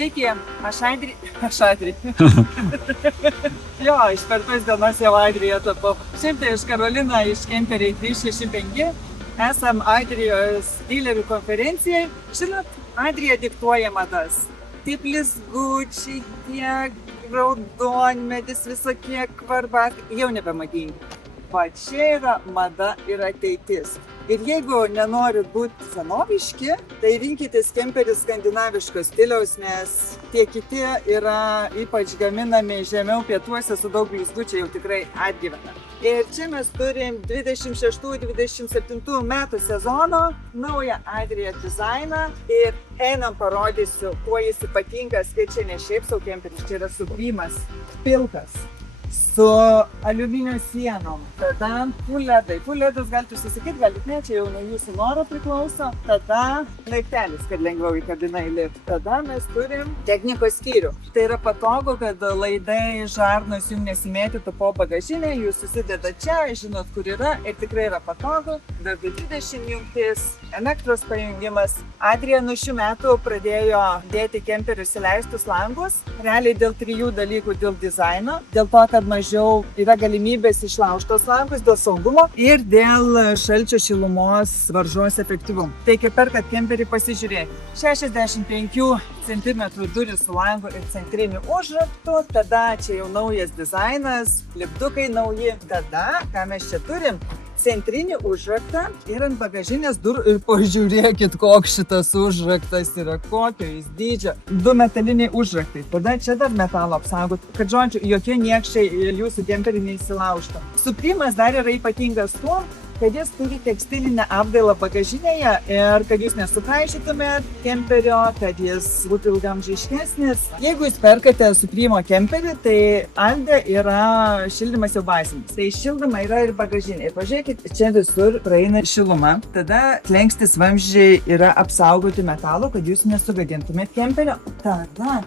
Sveiki, aš Aidrija. Jo, iš per 2 dienas jau Aidrija tapau. Šiaip tai aš Karolina iš Kemperiai 365. Esam Aidrijos dilerių konferencijai. Žinot, Aidrija diktuoja madas. Taip blizgučiai, tiek raudonmedis, visokie kvarbatai, jau nebemadingi. Va čia yra mada ir ateitis. Ir jeigu nenorit būti senoviški, tai rinkitės kemperį skandinaviško stiliaus, nes tie kiti yra ypač gaminami žemiau pietuose su daug blizgučių, jau tikrai atgyvena. Ir čia mes turim 26-27 metų sezono naują Aidrija dizainą ir einam parodysiu, kuo jis ypatingas, kai čia ne šiaip sau kemperis, čia yra suprimas, pilkas. Su aliuminio sienom, tada full ledai. Full ledus galite užsisakyti, galite ne, čia jau nuo jūsų noro priklauso. Tada laiptelis, kad lengviau įkabina įlipti. Tada mes turim technikos skyrių. Tai yra patogu, kad laidai, žarnos jums nesimėtytų po bagažinę, jūs susideda čia, žinot kur yra ir tikrai yra patogu. Dar 20 jungtis, elektros pajungimas. Aidrija nuo šių metų pradėjo dėti kemperius įleistus langus, realiai dėl 3 dalykų, dėl dizaino, dėl to, kad mažiau yra galimybės išlaužtos langus dėl saugumo ir dėl šalčio šilumos varžos efektyvumo. Tai kaip perkat kemperį pasižiūrėti. 65 cm durys su langu ir centriniu užraktu, tada čia jau naujas dizainas, lipdukai nauji. Tada, ką mes čia turim? Centrinį užraktą ir ant bagažinės durų ir pažiūrėkit, koks šitas užraktas yra, kokio jis dydžio. 2 metaliniai užraktai. Tada čia dar metalo apsaugot, kad žodžiu, jokie niekščiai jūsų kemperį neįsilaužtų. Suprimas dar yra ypatingas tuo, kad jis turi tekstilinę apdailą bagažinėje ir kad jūs nesukaišytumėt kemperio, kad jis būtų ilgamžiškesnis. Jeigu jūs perkate Suprimo kemperį, tai Alde yra šildymas jau bazinis. Tai šildoma yra ir bagažinė. Ir pažiūrėkit, čia visur praeina šiluma. Tada slenkstis vamzdžiai yra apsaugoti metalo, kad jūs nesugadintumėt kemperio. Tada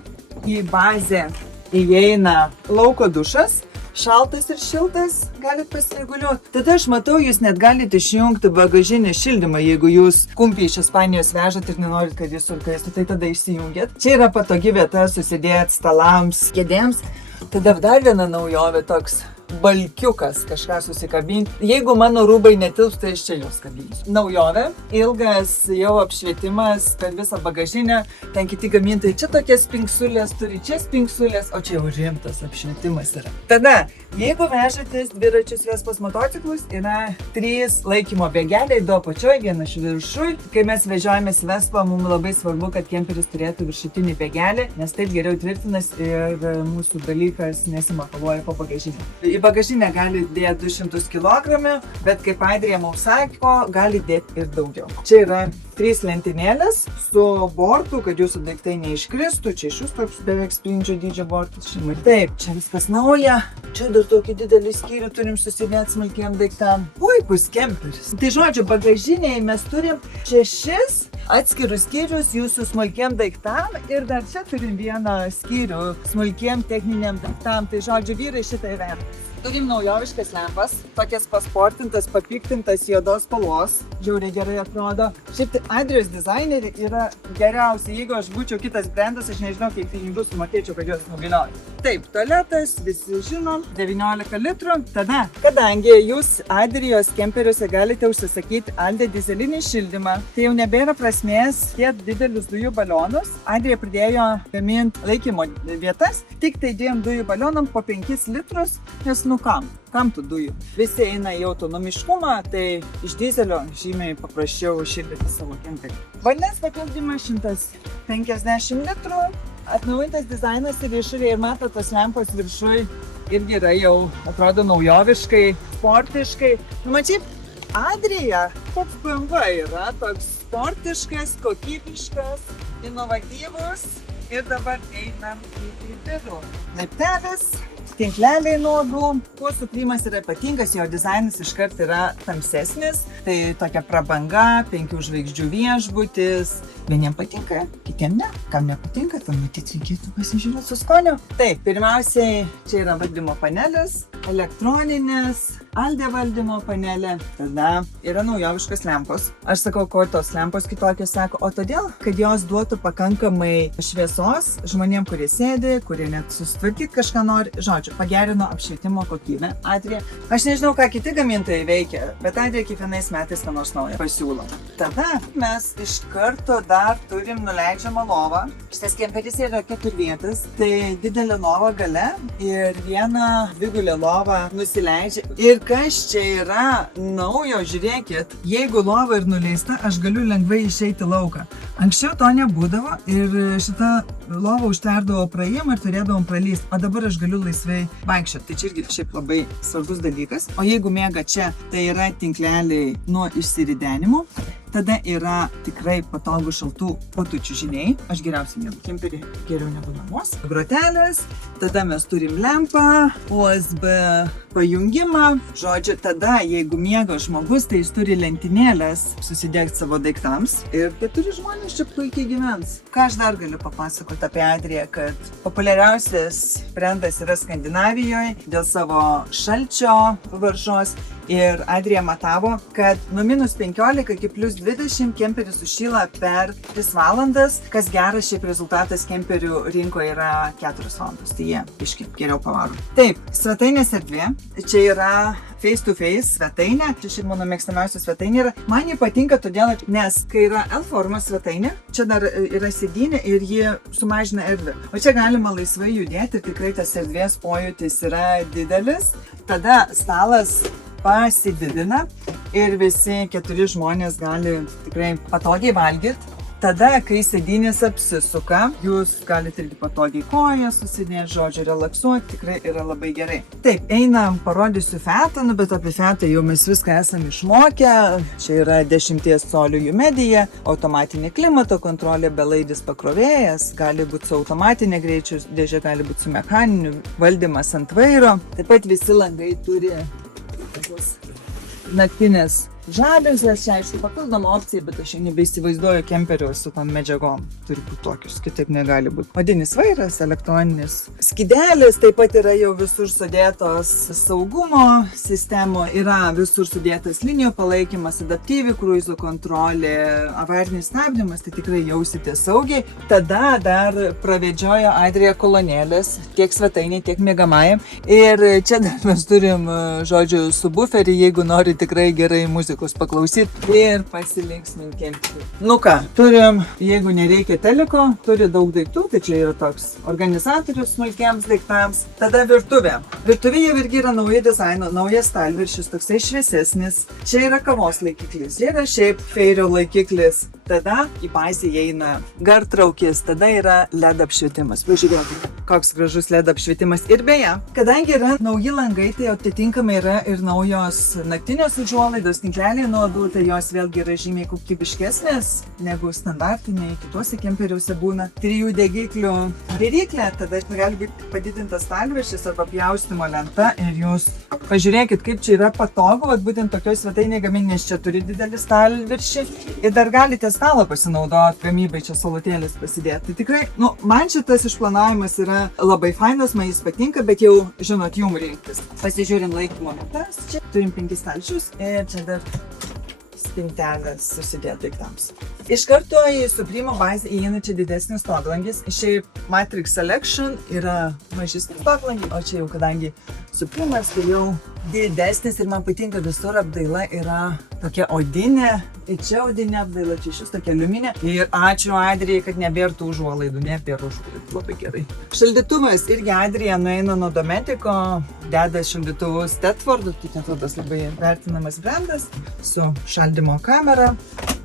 į bazę įeina lauko dušas. Šaltas ir šiltas, galit pasireguliuoti. Tada aš matau, jūs net galite išjungti bagažinį šildymą, jeigu jūs kumpį iš Ispanijos vežat ir nenorit, kad jis surkaistų, tai tada išsijungiat. Čia yra patogi vieta susidėti stalams, kėdėms. Tada dar viena naujovė, toks balkiukas, kažką susikabinti. Jeigu mano rūbai netilps, tai iš čia juos kabinsiu. Naujovė, ilgas jau apšvietimas per visą bagažinę. Ten kiti gamintojai čia tokias spinksulės turi, čia spinksulės, o čia jau rimtas apšvietimas yra. Tada, jeigu vežatės dviračius, Vespas, motociklus, yra 3 laikymo bėgeliai, 2 apačioj, 1 viršuj. Kai mes vežiojamės Vespą, mums labai svarbu, kad kemperis turėtų viršutinį bėgelį, nes taip geriau tvirtinas ir mūsų dalykas nesimakaluoja po bagažinę. Į bagažinę gali dėti 200 kg, bet kaip Aidrija mums sako, gali dėti ir daugiau. Čia yra 3 lentynėlės su bortu, kad jūsų daiktai neiškristų. Čia iš jūsų toks beveik sprindžio dydžio bortas. Taip, čia viskas nauja. Čia dar tokį didelį skyrių turim susidėti smulkiem daiktam. Puikus kemperis. Tai žodžiu, bagažinėje mes turim 6 atskirus skyrius jūsų smulkiem daiktam ir dar čia turim vieną skyrių smulkiem techniniam daiktam. Tai žodžiu, vyrai šitą įvertins. Turim naujoviškas lempas, tokias pasportintas, papiktintas juodos spalvos, žiauriai gerai atrodo. Šiaip tai Aidrijos dizaineriai yra geriausi. Jeigu aš būčiau kitas brandas, aš nežinau, kiek pinigų sumokėčiau, kad juos nuvilioju. Taip, tualetas, visi žinom, 19 litrų. Tada, kadangi jūs Aidrijos kemperiuose galite užsisakyti Alde dizelinį šildymą, tai jau nebėra prasmės dėti didelius dujų balionus. Aidrija pradėjo gaminti laikymo vietas, tik tai dėjom dujų balionam po 5 litrus, nes kam tų dujų? Visi eina į autonomiškumą, tai iš dizelio žymiai paprasčiau šildyti savo kemperį. Vandens papildymas 150 litrų, atnaujintas dizainas ir išorėje ir matot, tos lempos viršuj irgi yra jau, atrodo, naujoviškai, sportiškai. Matyt, Aidrija toks BMW yra, toks sportiškas, kokybiškas, inovatyvus ir dabar einam į vidų. Laiptelis, tinkleliai nuogų. Kuo Suprimas yra ypatingas, jo dizainas iškart yra tamsesnis. Tai tokia prabanga, 5 žvaigždžių viešbutis. Vieniem patinka, kitiem ne. Kam nepatinka, tai matyt reikėtų pasižiūrėti su skoniu. Taip, pirmiausiai čia yra valdymo panelis. elektroninės, Alde valdymo panelė, tada yra naujoviškas lempos. Aš sakau, ko tos lempos kitokios, sako, o todėl, kad jos duotų pakankamai šviesos žmonėm, kurie sėdi, kurie net susitvarkyti kažką nori, žodžiu, pagerino apšvietimo kokybę. Adrija, aš nežinau, ką kiti gamintojai veikia, bet Adrija kiekvienais metais ką nors naują pasiūlo. Tada mes iš karto dar turim nuleidžiamą lovą. Šitas kemperis yra 4 vietas, tai didelė lova gale ir viena dvigulė lova nusileidžia. Ir kas čia yra naujo, žiūrėkit, jeigu lova ir nuleista, aš galiu lengvai išeiti lauką. Anksčiau to nebūdavo ir šitą lovą užtverdavo praėjimą ir turėdavom pralysti, o dabar aš galiu laisvai vaikščioti. Tai čia irgi šiaip labai svarbus dalykas. O jeigu miega čia, tai yra tinkleliai nuo išsiridenimų. Tada yra tikrai patogų šaltų potų čiužiniai. Aš geriausiai miegu kemperį, geriau negu namuos. Grotelės, tada mes turim lempą, USB pajungimą. Žodžiu, tada jeigu miega žmogus, tai jis turi lentynėlės susidėti savo daiktams. Ir 4 žmonės čia puikiai gyvens. Ką aš dar galiu papasakoti apie Adriją, kad populiariausias brendas yra Skandinavijoje dėl savo šalčio varžos. Ir Adrija matavo, kad nuo -15 iki +20 kemperis sušyla per 3 valandas. Kas geras šiaip rezultatas kemperių rinkoje yra 4 valandos. Tai jie biškį geriau pavaro. Taip, svetainės erdvė. Čia yra face-to-face svetainė. Čia šiaip mano mėgstamiausia svetainė yra. Man ji patinka todėl, nes kai yra L-formos svetainė, čia dar yra sėdynė ir ji sumažina erdvę. O čia galima laisvai judėti ir tikrai tas erdvės pojūtis yra didelis. Tada stalas pasididina ir visi 4 žmonės gali tikrai patogiai valgyti. Tada, kai sėdynės apsisuka, jūs galite irgi patogiai kojas susidėti, žodžiu, relaksuoti, tikrai yra labai gerai. Taip, einam, parodysiu Fiatą, bet apie Fiatą jau mes viską esame išmokę. Čia yra 10 colių jų medija, automatinė klimato kontrolė, belaidis pakrovėjas, gali būti su automatinė greičių dėžė, gali būti su mechaniniu, valdymas ant vairo. Taip pat visi langai turi naktinės žaliuzės, čia aišku papildoma opcija, bet aš jau nebeįsivaizduoju kemperio su tom medžiagom. Turi būti tokius, kitaip negali būti. Odinis vairas, elektroninis skidelis, taip pat yra jau visur sudėtos saugumo sistemo, yra visur sudėtas linijų palaikymas, adaptyvi kruizo kontrolė, avarinis stabdymas, tai tikrai jausite saugiai. Tada dar pravedžiojo Adrija kolonėlės, tiek svetainė, tiek miegamajam. Ir čia dar mes turim, žodžiu, subwooferį, jeigu nori tikrai gerai muzikos paklausyti ir pasilinksminti. Nu ką, turim, jeigu nereikia teliko, turi daug daiktų, tai čia yra toks organizatorius smulkiems daiktams. Tada virtuvė. Virtuvė jau irgi yra nauja dizaino, naujas stalviršis, toksai šviesesnis. Čia yra kavos laikiklis, čia yra šiaip feirio laikiklis. Tada į bazę įeina gartraukis, tada yra LED apšvietimas. Pažiūrėkite, koks gražus LED apšvietimas. Ir beje, kadangi yra nauji langai, tai atitinkamai yra ir naujos naktinės užuolaidos, tinkleliai nuodų, tai jos vėlgi yra žymiai kokybiškesnės negu standartiniai kituose kemperiuose būna. 3 degiklių viryklė, tada gali būti padidintas stalviršis arba pjaustimo lenta ir jūs pažiūrėkit, kaip čia yra patogu, vat būtent tokioj svetainėje gaminti, nes čia turi didelį stalviršį ir dar galite stalą pasinaudoti, gamybai čia salotėlis pasidėti. Tai tikrai, man šitas išplanavimas yra labai fainas, man jis patinka, bet jau, žinot, jum rinktis. Pasižiūrim laikymo vietas, čia turim 5 stalčius ir čia dar spintelės susidėti daiktams. Iš karto į Supremo bazę įeina čia didesnis stoglangis. Šiaip Matrix Selection yra mažesnis stoglangiai, o čia jau kadangi Supremas, tai jau didesnis ir man patinka visur apdaila yra tokia odinė. Ir čia odinė apdaila, čia šis tokia aliuminė. Ir ačiū Adrijai, kad nebėra tų užuolaidų, nebėra užuolaidų, labai gerai. Šaldytuvas irgi Adrija nueina nuo Dometiko, deda šaldytuvus Tedfordu, tai Tedfordas labai vertinamas brendas su šaldymo kamera.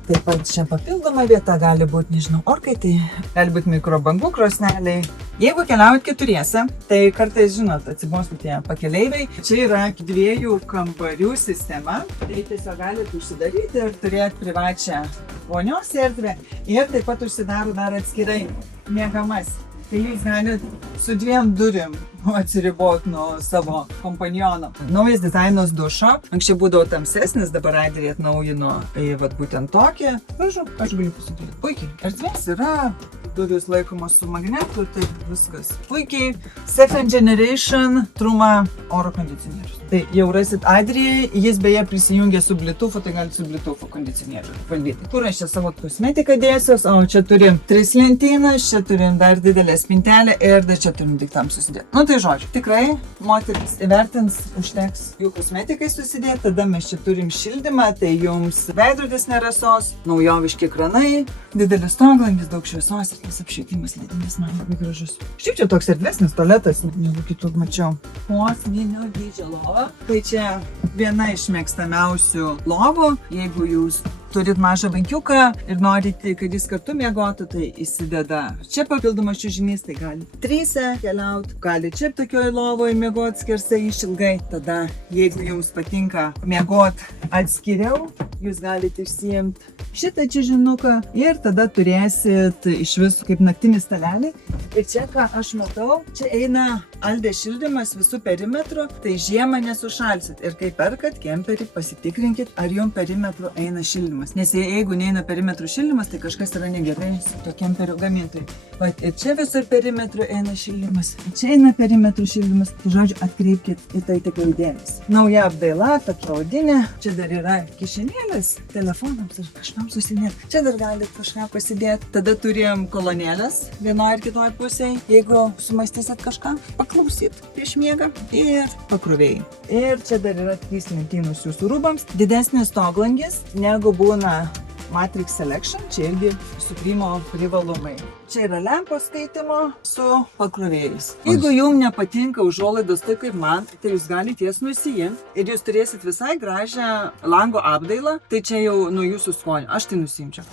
Taip pat čia papildoma vieta, gali būti, nežinau, orkaitai, gali būti mikrobangų krosneliai. Jeigu keliaujat 4, tai kartais, žinot, atsibostų tie pakeleiviai. Čia yra 2 kambarių sistema, tai tiesiog galite užsidaryti ir turėti privačią vonios erdvę ir taip pat užsidaro dar atskirai miegamas. Tai jūs galite su 2 durim atsiriboti nuo savo kompaniono. Naujas dizainas dušo. Anksčiau būdavo tamsesnis, dabar Adrija atnaujino vat būtent tokį. Aš galiu pasakyti, puikiai. Erdvės yra, durys laikomos su magnetu, tai viskas. Puikiai. Second generation Truma oro kondicionierius. Tai jau rasit Adrijai, jis beje prisijungia su Bluetooth, tai galite su Bluetooth kondicionieriu valdyti. Kur aš čia savo kosmetiką dėsiuos, o čia turim 3 lentynas, čia turim dar didelę spintelę ir dar čia turim daiktam susidėti. Nu tai žodžiu, tikrai moteris įvertins, užteks jų kosmetikai susidėti, tada mes čia turim šildymą, tai jums veidrodis nerasos, naujoviški kranai, didelis stoglangis, daug šviesos ir tas apšvietimas ledinis man labai gražus. Šiaip čia toks erdvesnis tualetas, negu kitur mačiau. Kosminio dydžio lova. Tai čia viena iš mėgstamiausių lovų, jeigu jūs turit mažą vaikiuką ir norite, kad jis kartu miegotų, tai įsideda čia papildomas čiužinys, tai gali 3 keliauti, gali čia tokioj lovoje miegoti skersai išilgai, tada jeigu jums patinka miegoti atskiriau, jūs galite išsiimti šitą čiužinuką ir tada turėsit iš viso kaip naktinį stalelį. Ir čia, ką aš matau, čia eina Alde šildymas visų perimetrų, tai žiemą nesušalsit. Ir kai perkat kemperį, pasitikrinkit, ar jums perimetru eina šildymas. Nes jeigu neina perimetrų šildymas, tai kažkas yra negerai su to kemperio gamintojai. Vat ir čia visur perimetru eina šildymas, čia eina perimetrų šildymas. Tai žodžiu, atkreipkit į tai tikrai dėmesį. Nauja apdaila, tokia odinė. Čia dar yra kišenėlės telefonams ir kažkam susinėti. Čia dar galite kažką pasidėti. Tada turim kolonėlės vienoje ir kitoje pusėje. Jeigu sumastysit kažką, paklausyt prieš miegą ir pakrovėjai. Ir čia dar yra 3 lentynos jūsų rūbams. Didesnis stoglangis negu būna Matrix Selection, čia irgi Supremo privalumai. Čia yra lempos skaitimo su pakrovėjais. Jeigu jums nepatinka užuolaidos taip kaip man, tai jūs galite jas nusiimti ir jūs turėsit visai gražią lango apdailą, tai čia jau nuo jūsų skonio. Aš tai nusiimčiau.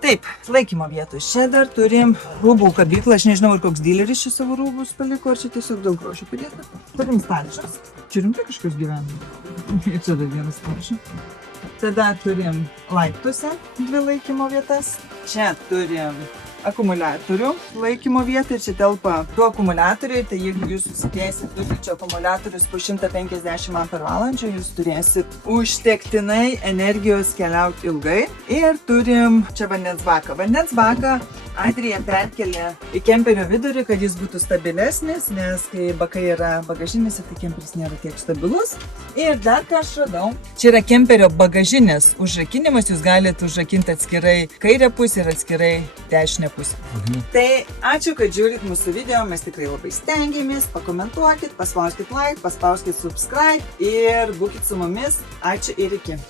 Taip, laikymo vietos. Čia dar turim rūbų kabyklą. Aš nežinau, ar koks dileris čia savo rūbus paliko, ar čia tiesiog daug grošių padėta. Turim stalčius. Čia rimtai kažkas gyvena. Ir čia dar vienas stalčius. Tada turim laiptuose 2 laikymo vietas. Čia turim akumuliatorių laikymo vietą ir čia telpa 2 akumuliatoriai, tai jeigu jūs susidėsit turinčio akumuliatorius po 150 Ah, jūs turėsit užtektinai energijos keliauti ilgai. Ir turim čia vandens baką. Vandens baką Adrija perkelė į kemperio vidurį, kad jis būtų stabilesnis, nes kai bakai yra bagažinėse, tai kemperis nėra tiek stabilus. Ir dar ką aš radau, čia yra kemperio bagažinės užrakinimas, jūs galite užrakinti atskirai kairę pusę ir atskirai dešinę pusę. Tai ačiū, kad žiūrit mūsų video, mes tikrai labai stengiamės, pakomentuokit, paspauskit like, paspauskit subscribe ir būkit su mumis. Ačiū ir iki.